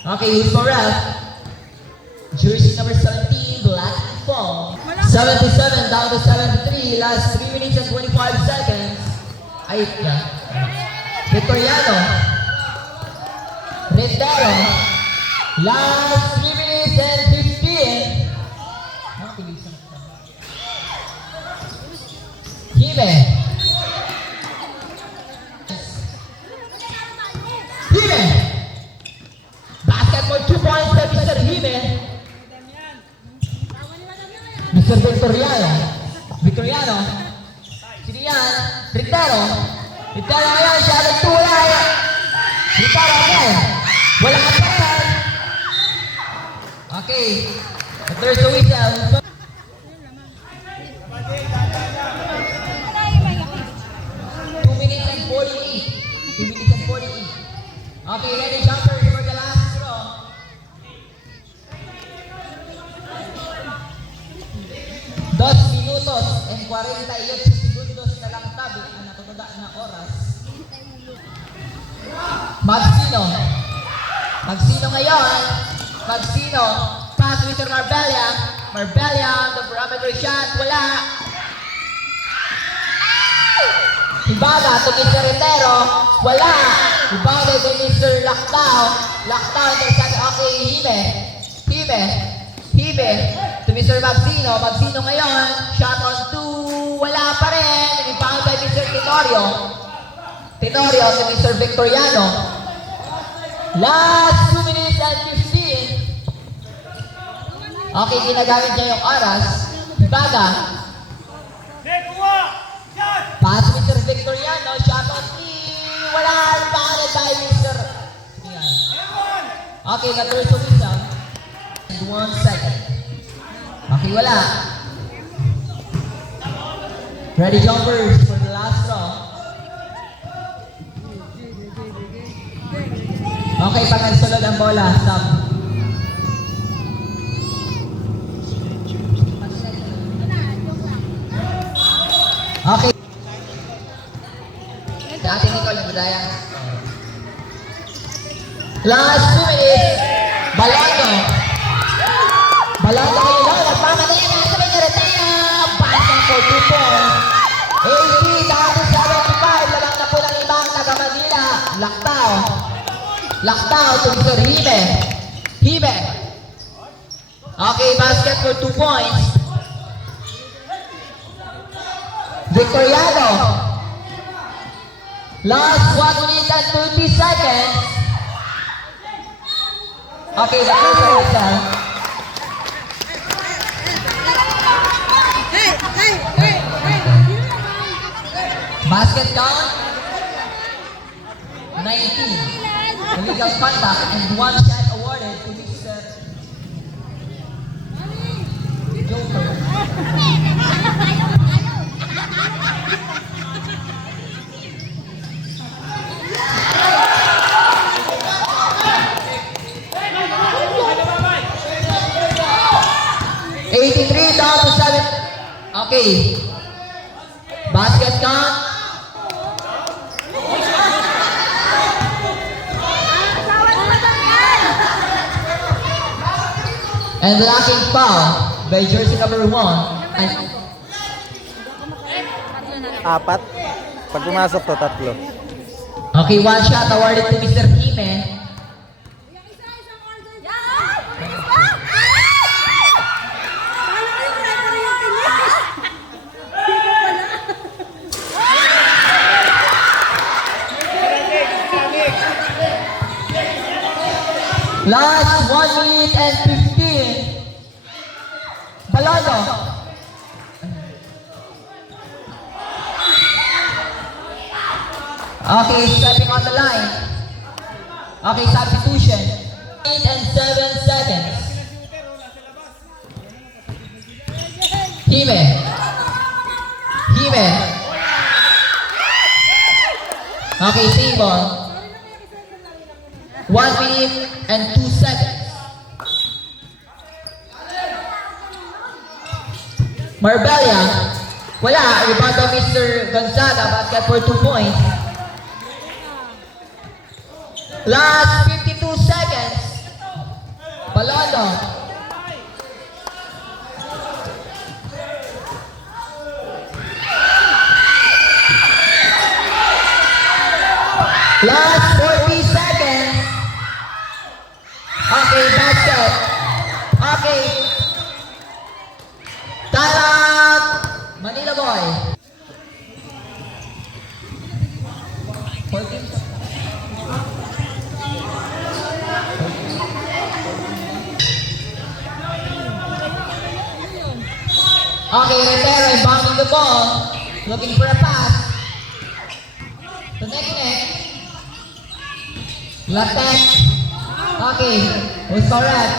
Okay, who's for ref? Jersey number 17, Black and Foam. 77 down to 73. Last 3 minutes and 25 seconds. Ay, yeah. Victoriano. Rendero. Last 3 minutes and 15. Hime. Hime. Basket for 2 points by Mr. Hime. Mr. Victoriano. Victoriano. Sino yan? Rendero. Rendero ngayon. Siya nagtulay. Rendero again. Wala ka pa. Okay. But there's a whistle. 2 minutes and 48. 2 minutes and 48. Okay, ready jumpers for the last throw. Dos minutos and 48 segundos na lang tabi ang natutuda na oras. Magsino. Magsino ngayon. Magsino. Pass with Marbella. Marbella, the parameter shot. Wala. Ibaga to Mr. Rendero. Wala. Ibaga to Mr. Lactao. Lactao, okay, Hime. Hime. Hime. To Mr. Magsino. Magsino ngayon. Shot on 2. Wala pa rin. Ibaga kay Mr. Tenorio. Tenorio to Mr. Victoriano. Last 2 minutes and 15. Okay, ginagamit niya yung oras. Ibaga. Pass Mr. Victoriano. Shot on 3. Wala. Ibaga tayo Mr. Okay, na-turn to whistle. And 1 second. Okay, wala. Ready jumpers for the last draw. Okay, pag nagsulod ang bola, stop. Okay. Dati Nicole, nagdaya. Last 2 minutes. Balado. Balado kayo lang. Nagmamanaya na sa mga retena. Basang for 2 points. 80 down to 75. Lalang na po ng ibang taga-Manila. Lactao. Lactao to Mr. Hime. Hime. Okay, basket for 2 points. Victoriano. Last 1 minute and 30 seconds. Okay, the first whistle. Basket count 19. Illegal contact and 1 shot awarded to Mr. Joker. Down to 7. Okay. Basket count. And blocking foul by jersey number 1. Apat. Pag pumasok to, 3. Okay, 1 shot awarded to Mr. Hime. Last 1 minute and 15. Balado. Okay, stepping on the line. Okay, substitution. 8 and 7 seconds. Hime. Hime. Okay, table. 1 minute and 2 seconds. Marbella. Wala. Rebound by Mr. Gonzaga. Basket for 2 points. Last 52 seconds. Balondo. Last 40 seconds. Okay, basket. Okay. Time out. Manila boy. 14. Okay, Retero inbounding the ball. Looking for a pass. To neck. Latek. Okay, who's correct?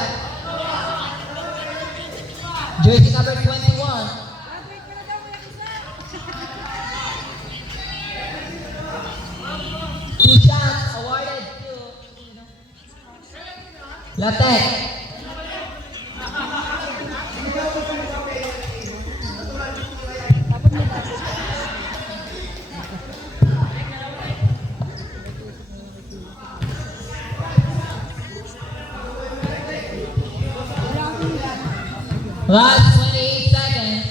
Jersey number 21. Two shots awarded to Latek. Last 28 seconds.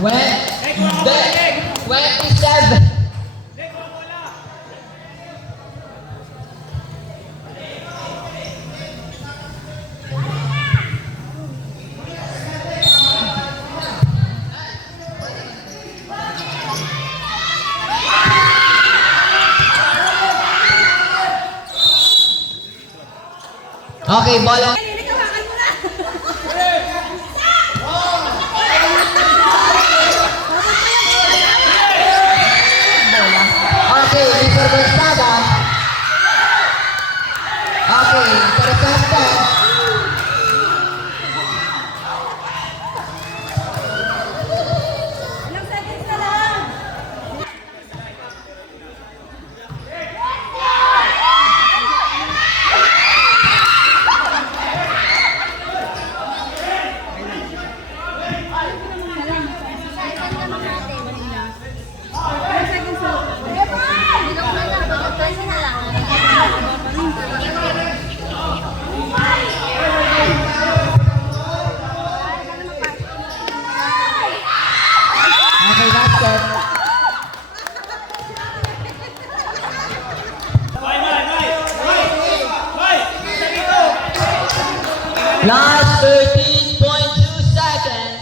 When the 27. Okay, bola. Okay, Mr. Gonzaga. Okay, intercepted. Okay, basket. Last 13.2 seconds.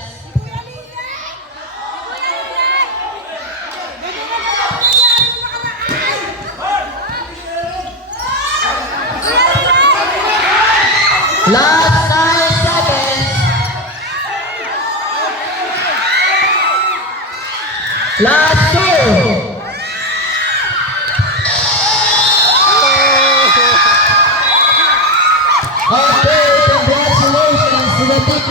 Last 9 seconds. Last 2. Okay, congratulations to the team